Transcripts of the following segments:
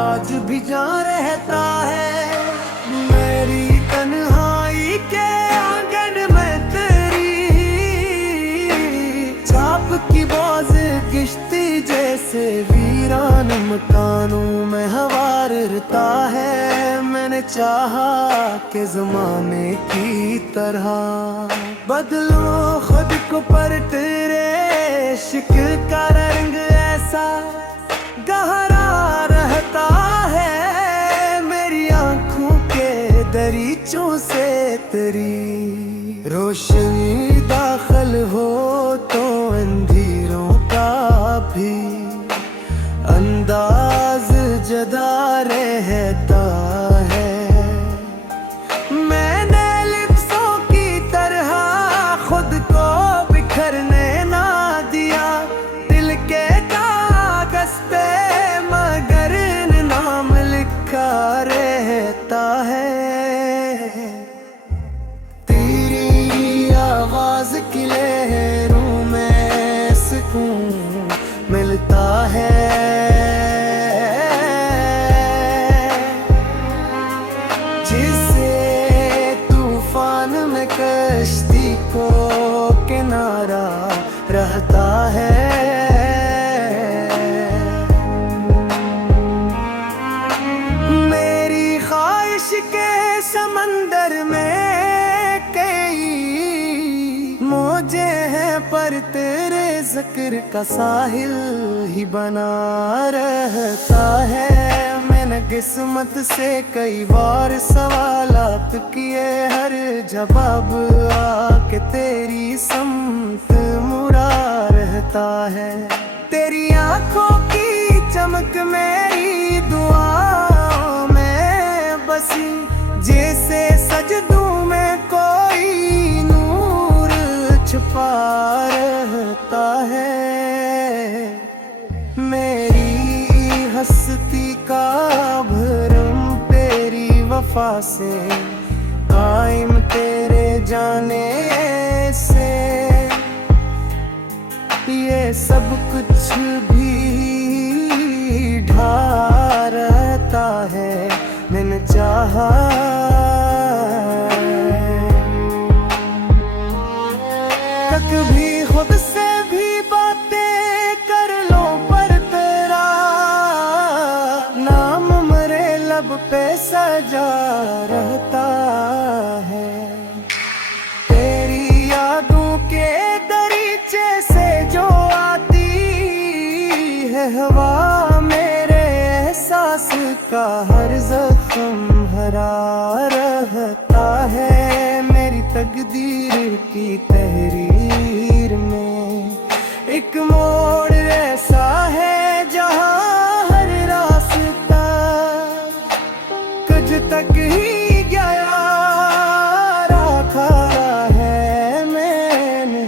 आज भी जहाँ रहता है। मेरी तन्हाई के आंगन में तेरी छाप की बाज किश्ती जैसे वीरान मकानों में हवारता है। मैंने चाहा के जमाने की तरह बदलूं खुद को, पर तेरे इश्क का रंग ऐसा गहरा रहता है। मेरी आंखों के दरीचों से तेरी रोशनी दाखिल हो तो अंधेरों का भी अंदाज जदा रहता है। मैंने लिप्सों की तरह खुद को बिखरने ना दिया दिल के कागज पे, मगर नाम लिखा रहता है। तेरी आवाज की लहरों में सुकून मिलता है। जिसे तूफान में कश्ती को किनारा रहता है। मेरी ख्वाहिश के समंदर में कई मौजे हैं, पर तेरे जिक्र का साहिल ही बना रहता है। मैंने किस्मत से कई बार सवालात किए, हर जवाब आके तेरी समत मुड़ा रहता है। तेरी आंखों की चमक मेरी दुआओं में बसी, जैसे सजदों में कोई नूर छुपा रहता है। मेरी हस्ती का भरम तेरी वफा से, कायम तेरे जाने से। ये सब कुछ भी ढा रहता है। मैंने चाहा तक भी खुद से भी बातें कर लो, पर तेरा नाम मेरे लब पे सजा रहता है। तेरी यादों के दरीचे से जो आती है हवा, मेरे एहसास का हर जख्म हरा रहता है। मेरी तकदीर की तहरीर में एक मोड़ ऐसा है जहां हर रास्ता कुछ तक ही गया रखा है। मैंने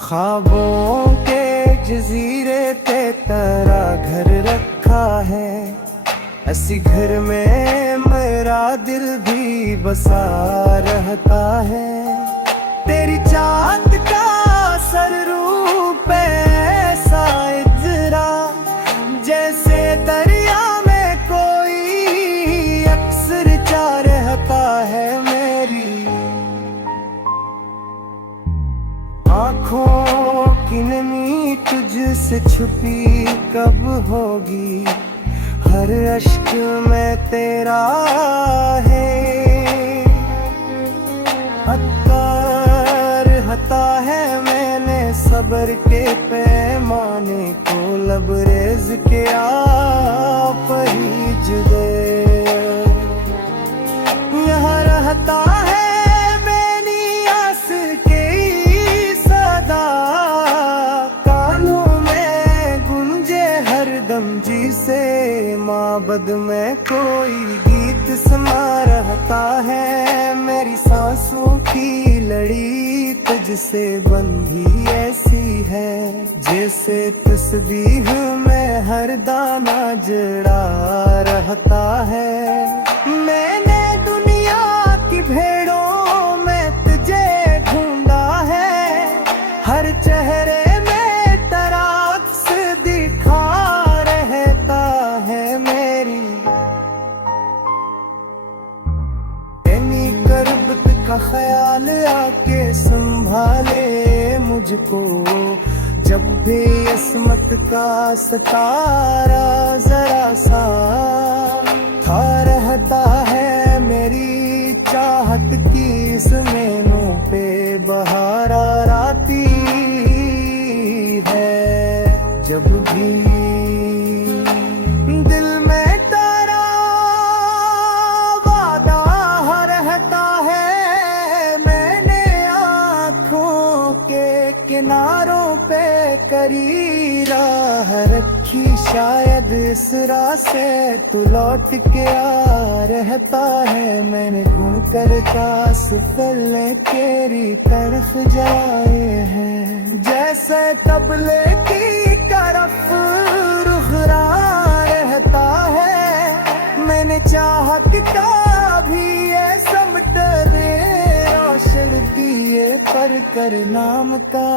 ख्वाबों के जजीरे पे तेरा घर रखा है। ऐसी घर में मेरा दिल भी बसा रहता है। तेरी चाहत का सर रूप ऐसा इजरा, जैसे दरिया में कोई अक्सर चा रहता है। मेरी आँखों की नमी तुझसे छुपी कब होगी, हर अश्क में तेरा है। अत्तर हता है मैंने सब्र के पैमाने को, लबरेज के आप ही जुदे यहाँ रहता है। मैंने आस के सदा कानों में गुंजे हरदम, जी से माबद में कोई गीत समा रहता है। मेरी सांसों की लड़ी तुझसे बंधी ऐसी है, जैसे तस्बीह में हर दाना जड़ा रहता है। मैंने दुनिया की भेड़ों में तुझे ढूंढा है, हर चेहरे में तराक्स दिखा रहता है। मुझको, जब भी किस्मत का सितारा जरा सा था रहता है मेरी चाहत की इस मेनों पे बहार आती है। जब भी दिल में तारा वादा रहता है, मैंने आँखों के किनारों पे करी राह रखी, शायद इस राह से तू लौट के आ रहता है। मैंने ढूंढ कर कास फैले तेरी तरफ जाए हैं, जैसे तबले की तरफ रुखरा रहता है। मैंने चाहत का भी ये समटरे रोशन किए, पर कर नाम का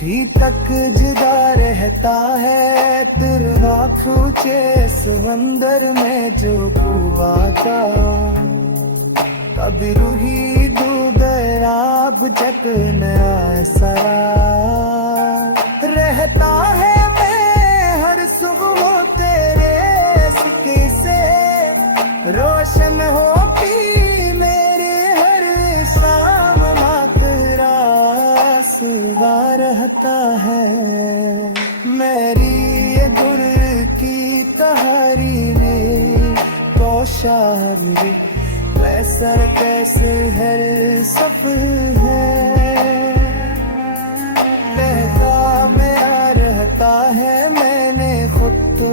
भी तक जुदा रहता है। तेरे आँखों के समंदर में जो कुआ का कभी रूही डूबे आब जग नया सरा रहता है। मैं हर सुबह तेरे सिक्के से रोशन होती मेरे हर शाम तेरा सुबह रहता है। मेरी ये गुर की कहानी में तो शायरी वैसा कैसे हर सफर है, कहता मेरा रहता है। मैंने खुद तो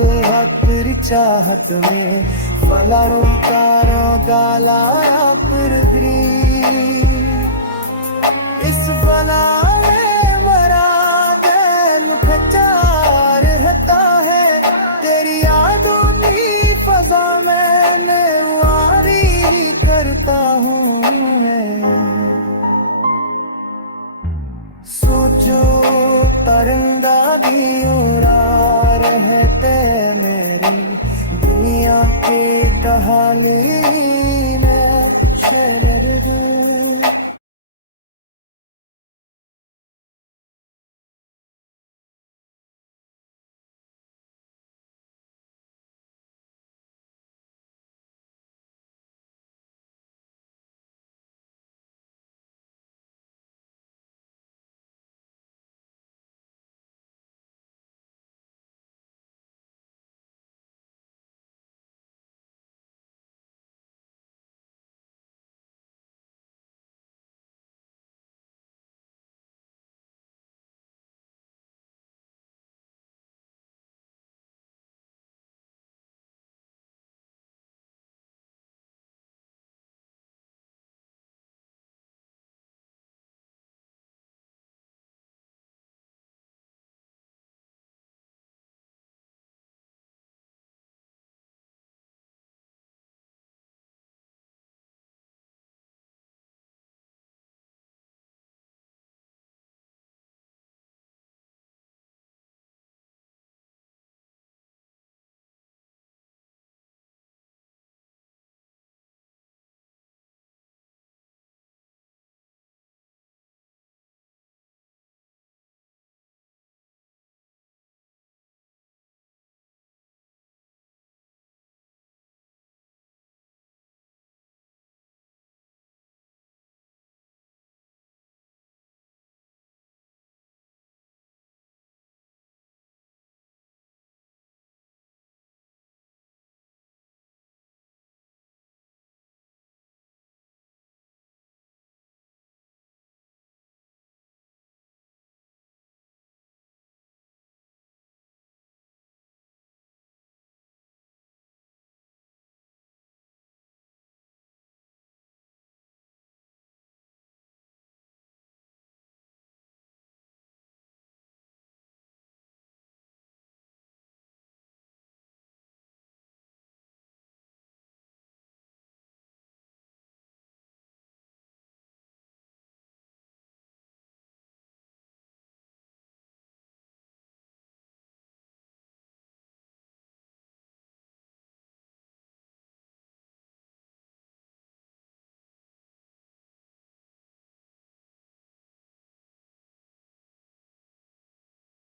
तेरी चाहत में फलारों कारों गालाया फिर भी इस फला में मरा दिन खचा रहता है। तेरी यादों की फजा मैंने वारी करता हूँ मैं, सोचो तरंगा भी उड़ा रहते मेरी दुनिया के कहानी